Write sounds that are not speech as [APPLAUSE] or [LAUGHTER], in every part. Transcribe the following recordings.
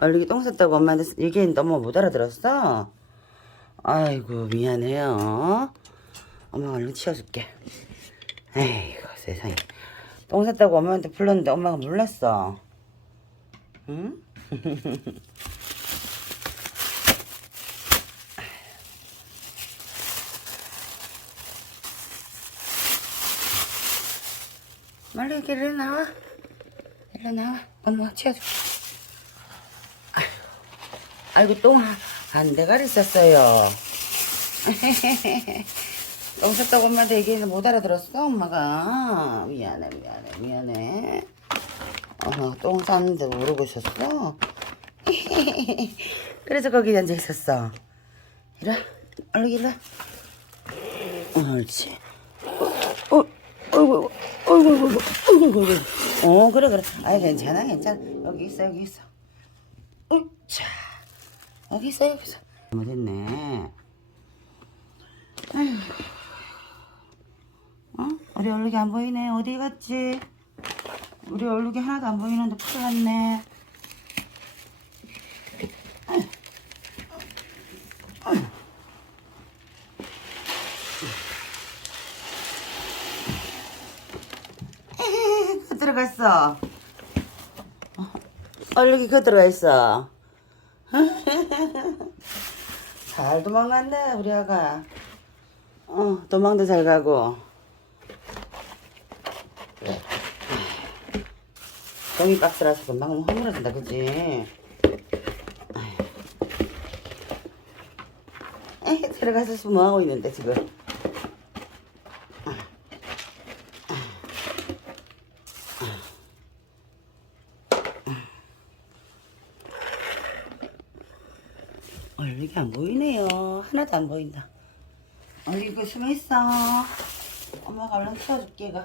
얼룩이 똥 쌌다고 엄마한테 얘기했는데 엄마 못 알아들었어? 아이고 미안해요. 엄마가 얼른 치워줄게. 에이구 세상에. 똥 쌌다고 엄마한테 불렀는데 엄마가 몰랐어. 응? [LAUGHS] 빨리 이렇게 일로 나와. 일로 나와. 엄마 치워줄게 아이고 똥한 대가리 있었어요 [LAUGHS] 똥 쌌다고 엄마한테 얘기해서 못 알아들었어 엄마가 미안해 미안해 미안해 어, 똥 쌌는데 모르고 있었어 [LAUGHS] 그래서 거기 앉아 있었어 이리 와 얼른 와 옳지 어, 어이구, 어이구, 어이구, 어이구, 어이구. 어, 그래, 그래. 아이, 괜찮아, 괜찮아. 여기 있어, 여기 있어. 어, 자, 여기 있어, 여기 있어. 잘못했네. 아휴. 어? 우리 얼룩이 안 보이네. 어디 갔지? 우리 얼룩이 하나도 안 보이는데 큰일 났네. 그 들어갔어. 어, 얼룩이 그 들어가 있어. 잘 도망갔네 우리 아가. 어 도망도 잘 가고. 종이 박스라서 금방 허물어진다 그지? 에이 들어가서 뭐하고 있는데 지금. 얼룩이 안 보이네요. 하나도 안 보인다. 얼룩이 그 숨어 있어. 엄마가 얼른 키워줄게, 이거.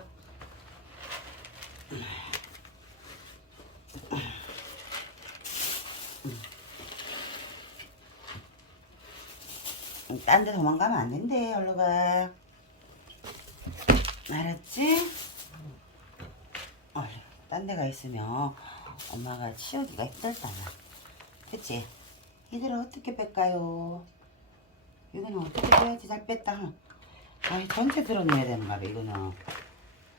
딴 데 도망가면 안 된대, 얼룩아. 알았지? 얼른, 딴 데가 있으면 엄마가 치우기가 힘들잖아. 그치? 이들을 어떻게 뺄까요? 이거는 어떻게 빼야지 잘 뺐다. 아이 전체 들어내야 되는 말이야 이거는.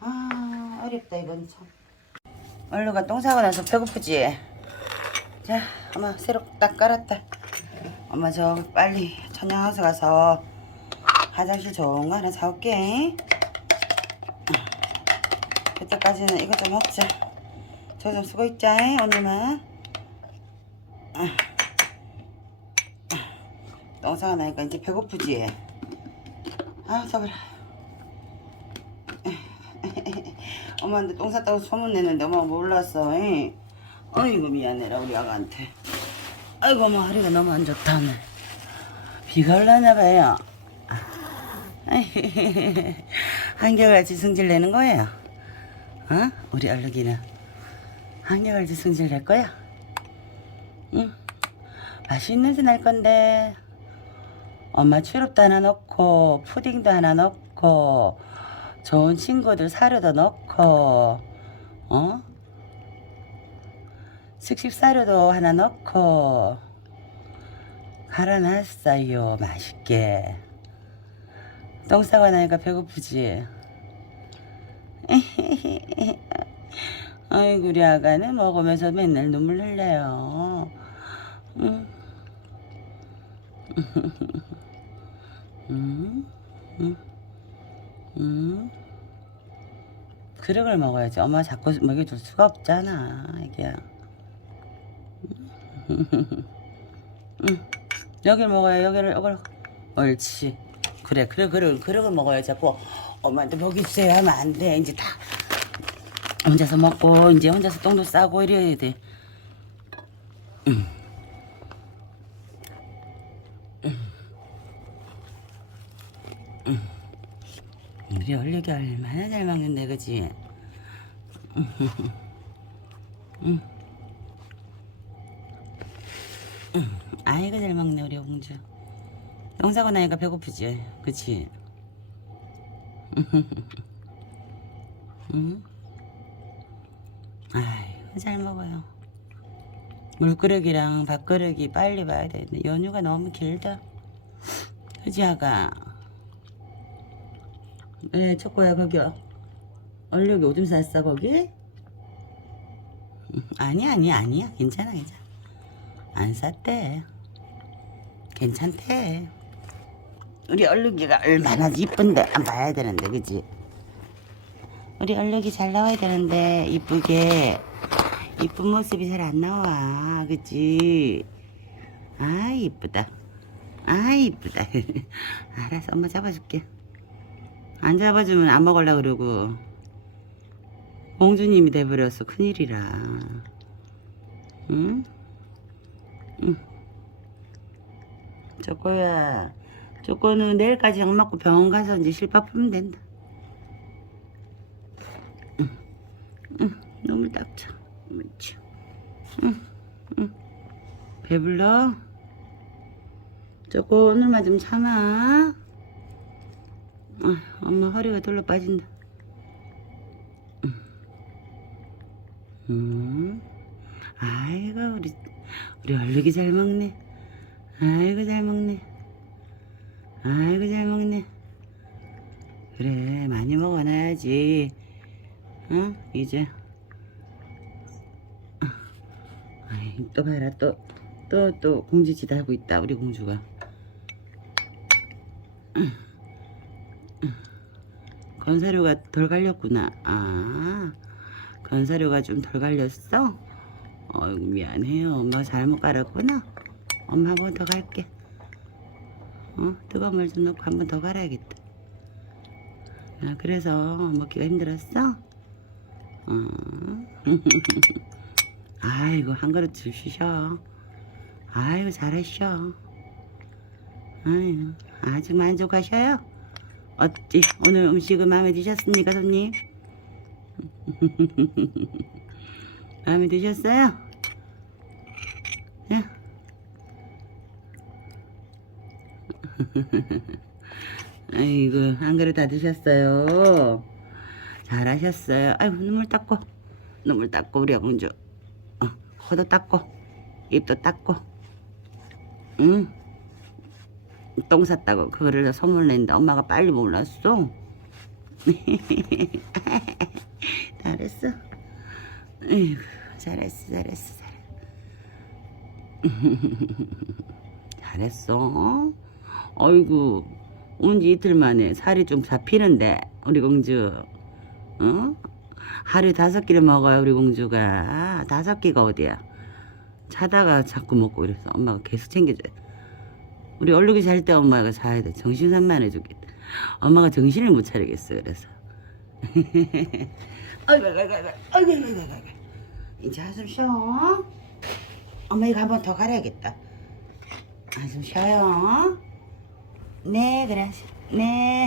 아 어렵다 이건 참. 얼루가 똥 싸고 나서 배고프지? 자 엄마 새로 딱 깔았다. 엄마 저 빨리 천양하우스 가서 화장실 좋은 거 하나 사올게. 그때까지는 이거 좀 먹자. 저 좀 쓰고 있자 오늘만. 똥싸가 나니까 이제 배고프지? 아, 저거라. [LAUGHS] 엄마한테 똥 쌌다고 소문냈는데 엄마가 몰랐어. 잉? 어이구, 미안해라, 우리 아가한테. 아이고, 엄마 허리가 너무 안 좋다. 비가 올라나 봐요. [LAUGHS] 한결같이 승질 내는 거예요. 어? 우리 얼룩이는. 한결같이 승질 낼 거야? 응? 맛있는 냄새 날 건데. 엄마 추럽도 하나 넣고 푸딩도 하나 넣고 좋은 친구들 사료도 넣고 어? 숙식 사료도 하나 넣고 갈아놨어요 맛있게 똥 싸고 나니까 배고프지 [LAUGHS] 아이고 우리 아가는 먹으면서 맨날 눈물 흘려요 응. 음, 음, 음. 그릇을 먹어야지. 엄마 자꾸 먹여줄 수가 없잖아, 애기야. 음. 여기를 먹어야 여기를 여기를. 옳지. 그래, 그래, 그래, 그릇을 먹어야 자꾸 엄마한테 먹이 주세요 하면 안 돼. 이제 다 혼자서 먹고 이제 혼자서 똥도 싸고 이래야 돼. 우리 얼마나 잘 먹는데 그지? 응. 응. 아이고 잘 먹네 우리 똥 싸고 나니까 배고프지? 그치? 응? 아이고 잘 먹어요 물그릇이랑 밥그릇이 빨리 봐야 되는데 연휴가 너무 길다. 그지 아가? 네, 초코야 거기요. 얼룩이 오줌 쌌어 거기? 음, 아니 아니 아니야 괜찮아 괜찮아. 안 쌌대. 괜찮대. 우리 얼룩이가 얼마나 이쁜데 안 봐야 되는데 그지? 우리 얼룩이 잘 나와야 되는데 이쁘게 이쁜 모습이 잘 안 나와 그지? 아 이쁘다 아 이쁘다 [LAUGHS] 알았어 엄마 잡아줄게 안 잡아주면 안 먹으려 그러고. 공주님이 돼버렸어 큰일이라. 응? 응. 쪼꼬야 쪼꼬는 내일까지 약 먹고 병원 가서 이제 실밥 풀면 된다. 응, 응, 너무 그렇지. 응, 응. 배불러? 쪼꼬 오늘만 좀 참아 아, 엄마 허리가 돌려 빠진다. 음. 아이고 우리 우리 얼룩이 잘 먹네. 아이고 잘 먹네. 아이고 잘 먹네. 그래 많이 먹어놔야지. 응 이제. 아이 또 봐라 또 또 또 공지짓 하고 있다 우리 공주가 건사료가 덜 갈렸구나. 아 건사료가 좀 덜 갈렸어? 어이구 미안해요. 엄마 잘못 갈았구나. 엄마 한 번 더 갈게. 어 뜨거운 물 좀 넣고 한 번 더 갈아야겠다. 아 그래서 먹기가 힘들었어? 어. [LAUGHS] 아이고 한 그릇 주시셔. 아이고 잘하셔. 아유 아주 만족하셔요 어찌 오늘 음식은 마음에 드셨습니까 손님 [LAUGHS] 마음에 드셨어요? 예? [LAUGHS] 아이고 한 그릇 다 드셨어요 잘하셨어요 아이고 눈물 닦고 눈물 닦고 우리 공주 어, 코도 닦고 입도 닦고 응. 똥 쌌다고 그거를 선물 냈는데 엄마가 빨리 몰랐어. [LAUGHS] 잘했어. 에이구, 잘했어 잘했어 잘했어. [LAUGHS] 어이구 온 지 이틀 만에 살이 좀 잡히는데 우리 공주. 어? 하루에 다섯 끼를 먹어요 우리 공주가. 다섯 끼가 어디야? 자다가 자꾸 먹고 그래서 엄마가 계속 챙겨줘야 돼 우리 얼룩이 잘 때 엄마가 자야 돼. 정신 산만해주겠다. 엄마가 정신을 못 차리겠어 그래서. [LAUGHS] 아이고 아이고 아이고 아이고 아이고 아이고. 이제 한숨 쉬어. 엄마 이거 한 번더 갈아야겠다. 한숨 쉬어요. 네 그래. 네